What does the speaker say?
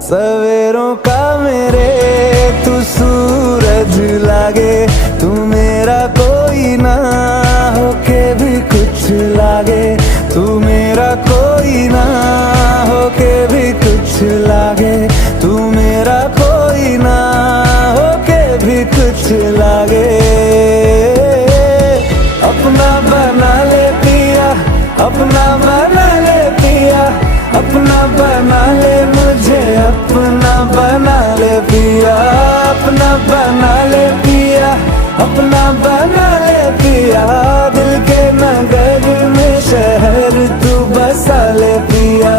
सवेरों का मेरे तू सूरज लागे, तू मेरा कोई ना होके भी कुछ लागे, तू मेरा कोई ना होके भी कुछ लागे, तू मेरा कोई ना होके भी कुछ लागे। अपना बना ले पिया, अपना बना ले पिया, अपना बना ले मुझे, अपना बना ले पिया, अपना बना ले पिया, अपना बना ले पिया। दिल के नगर में शहर तू बसा ले पिया।